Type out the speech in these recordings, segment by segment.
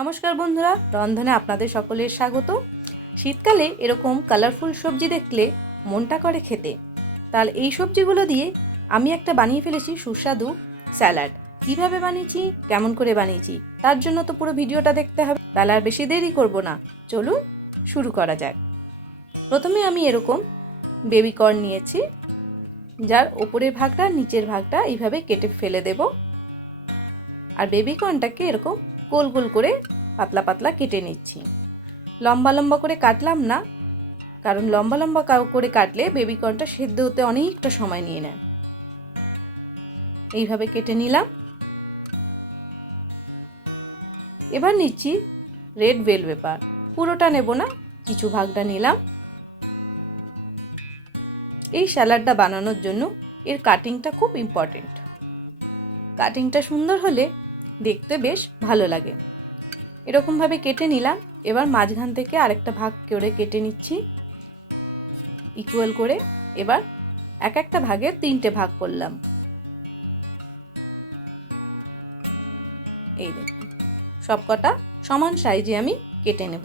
নমস্কার বন্ধুরা, রন্ধনে আপনাদের সকলের স্বাগত। শীতকালে এরকম কালারফুল সবজি দেখলে মনটা করে খেতে। তাহলে এই সবজিগুলো দিয়ে আমি একটা বানিয়ে ফেলেছি সুস্বাদু স্যালাড। কীভাবে বানিয়েছি, কেমন করে বানিয়েছি, তার জন্য তো পুরো ভিডিওটা দেখতে হবে। তাহলে আর বেশি দেরি করব না। চলুন শুরু করা যাক। প্রথমে আমি এরকম বেবি কর্ন নিয়েছি। যার ওপরের ভাগটা, নিচের ভাগটা এইভাবে কেটে ফেলে দেব। আর বেবি কর্নটাকে এরকম গোল গোল করে পাতলা পাতলা কেটে নিচ্ছি। লম্বা লম্বা করে কাটলাম না, কারণ লম্বা লম্বা করে কাটলে বেবিকর্নটা সেদ্ধ হতে অনেকটা সময় নিয়ে নেয়। এইভাবে কেটে নিলাম। এবার নিচ্ছি রেড বেল পেপার পুরোটা নেব না, কিছু ভাগটা নিলাম। এই স্যালাডটা বানানোর জন্য এর কাটিংটা খুব ইম্পর্টেন্ট কাটিংটা সুন্দর হলে দেখতে বেশ ভালো লাগে। এরকমভাবে কেটে নিলাম। এবার মাঝখান থেকে আরেকটা ভাগ করে কেটে নিচ্ছি। ইকুয়াল করে এবার এক একটা ভাগের তিনটে ভাগ করলাম। এই দেখুন সব কটা সমান সাইজে আমি কেটে নেব।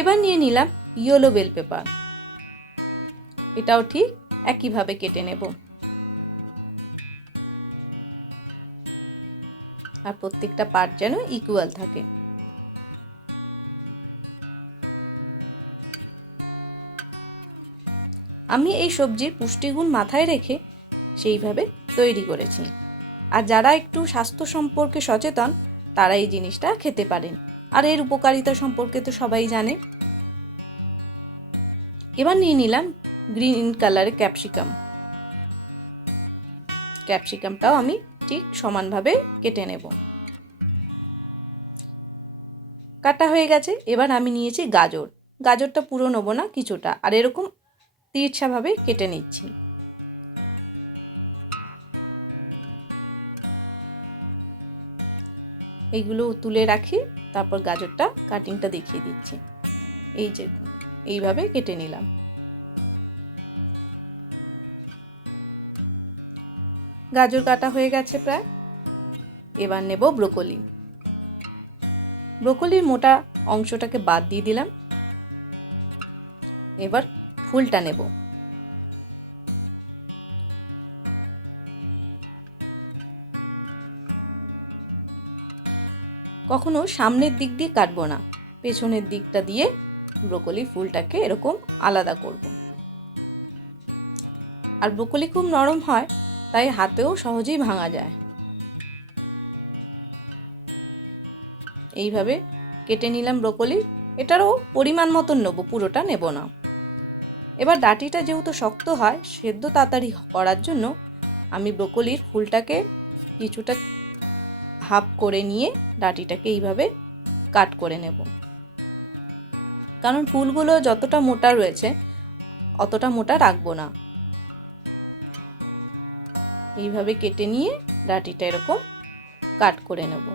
এবার নিয়ে নিলাম ইয়েলো বেল পেপার এটাও ঠিক একইভাবে কেটে নেব। আর প্রত্যেকটা পার্ট যেন ইকুয়াল থাকে। আমি এই সবজির পুষ্টিগুণ মাথায় রেখে সেইভাবে তৈরি করেছি। আর যারা একটু স্বাস্থ্য সম্পর্কে সচেতন, তারা এই জিনিসটা খেতে পারেন। আর এর উপকারিতা সম্পর্কে তো সবাই জানে। এবার নিয়ে নিলাম গ্রিন কালারের ক্যাপসিকাম ক্যাপসিকামটাও আমি ঠিক সমানভাবে কেটে নেব। কাটা হয়ে গেছে, এবার আমি নিয়েছি গাজর। গাজরটা পুরো নেব না কিছুটা, আর এরকম তিরছাভাবে কেটে নিচ্ছি। এইগুলো তুলে রাখি, তারপর গাজরটা কাটিংটা দেখিয়ে দিচ্ছি। এই যে, এইভাবে কেটে নিলাম। গাজর কাটা হয়ে গেছে প্রায়। এবার নেব ব্রোকলি। ব্রোকলির মোটা অংশটাকে বাদ দিয়ে দিলাম। এবার ফুলটা নেব। কখনো সামনের দিক দিয়ে কাটবো না। পেছনের দিকটা দিয়ে ব্রোকলি ফুলটাকে এরকম আলাদা করব। আর ব্রোকলি খুব নরম হয় তাই হাতেও সহজেই ভাঙা যায়। এইভাবে কেটে নিলাম ব্রোকলি। এটারও পরিমাণ মতন নেব, পুরোটা নেব না। এবার ডাটিটা যেহেতু শক্ত হয়, সেদ্ধ তাড়াতাড়ি করার জন্য আমি ব্রোকলির ফুলটাকে কিছুটা হাফ করে নিয়ে ডাটিটাকে এইভাবে কাট করে নেব। কারণ ফুলগুলো যতটা মোটা রয়েছে, অতটা মোটা রাখব না। এইভাবে কেটে নিয়ে ডাটিটা এরকম কাট করে নেব।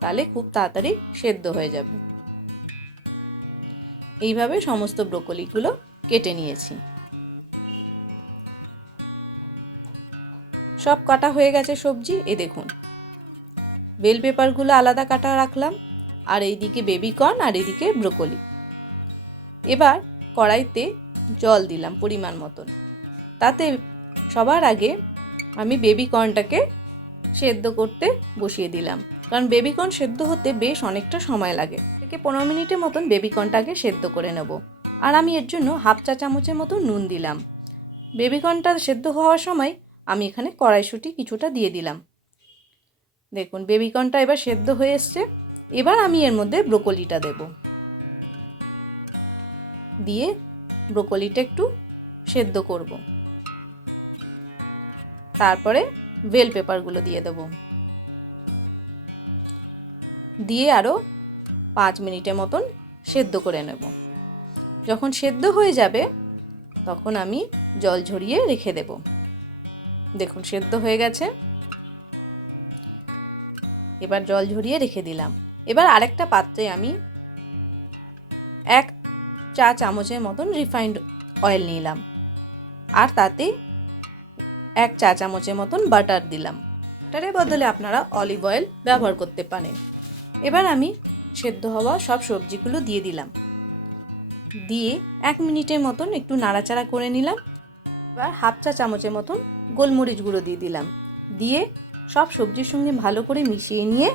তাহলে খুব তাড়াতাড়ি সেদ্ধ হয়ে যাবে। এইভাবে সমস্ত ব্রোকলিগুলো কেটে নিয়েছি। সব কাটা হয়ে গেছে সবজি, এ দেখুন। বেল পেপারগুলো আলাদা কাটা রাখলাম, আর এইদিকে বেবি কর্ন আর এদিকে ব্রোকলি। এবার কড়াইতে জল দিলাম পরিমাণ মতন। তাতে সবার আগে আমি বেবি কর্নটাকে সেদ্ধ করতে বসিয়ে দিলাম। কারণ বেবি কর্ন সেদ্ধ হতে বেশ অনেকটা সময় লাগে। থেকে পনেরো মিনিটের মতন বেবি কর্নটাকে সেদ্ধ করে নেব। আর আমি এর জন্য হাফ চা চামচের মতো নুন দিলাম। বেবি কর্নটা সেদ্ধ হওয়ার সময় আমি এখানে কড়াইশুঁটি কিছুটা দিয়ে দিলাম। দেখুন বেবি কর্নটা এবার সেদ্ধ হয়ে এসছে। এবার আমি এর মধ্যে ব্রোকলিটা দেব। দিয়ে ব্রোকলিটা একটু সেদ্ধ করব। তারপরে বেল পেপারগুলো দিয়ে দেব। দিয়ে আরও পাঁচ মিনিটের মতন সেদ্ধ করে নেব। যখন সেদ্ধ হয়ে যাবে, তখন আমি জল ঝরিয়ে রেখে দেব। দেখুন, সেদ্ধ হয়ে গেছে। এবার জল ঝরিয়ে রেখে দিলাম। এবার আরেকটা পাত্রে আমি এক চা চামচের মতন রিফাইন্ড অয়েল নিলাম। আর তাতে এক চা চামচের মতন বাটার দিলাম। বাটারের বদলে আপনারা অলিভ অয়েল ব্যবহার করতে পারেন। এবার আমি সেদ্ধ হওয়া সব সবজিগুলো দিয়ে দিলাম। দিয়ে এক মিনিটের মতন একটু নাড়াচাড়া করে নিলাম। এবার হাফ চা চামচের মতন গোলমরিচ গুঁড়ো দিয়ে দিলাম। দিয়ে সব সবজির সঙ্গে ভালো করে মিশিয়ে নিয়ে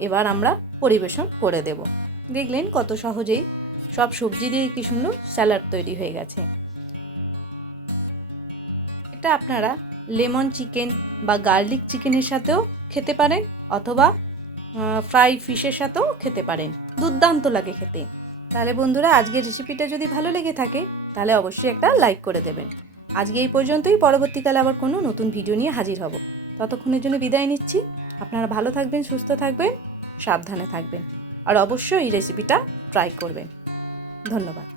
এবার আমরা পরিবেশন করে দেব। দেখলেন কত সহজেই সব সবজি দিয়ে কি সুন্দর স্যালাড তৈরি হয়ে গেছে। এটা আপনারা লেমন চিকেন বা গার্লিক চিকেনের সাথেও খেতে পারেন অথবা ফ্রাই ফিশের সাথেও খেতে পারেন। দুর্দান্ত লাগে খেতে। তাহলে বন্ধুরা, আজকের রেসিপিটা যদি ভালো লেগে থাকে, তাহলে অবশ্যই একটা লাইক করে দেবেন। আজকে এই পর্যন্তই, পরবর্তীকালে আবার কোনো নতুন ভিডিও নিয়ে হাজির হব। ততক্ষণের জন্য বিদায় নিচ্ছি। আপনারা ভালো থাকবেন, সুস্থ থাকবেন, সাবধানে থাকবেন। আর অবশ্যই এই রেসিপিটা ট্রাই করবেন। ধন্যবাদ।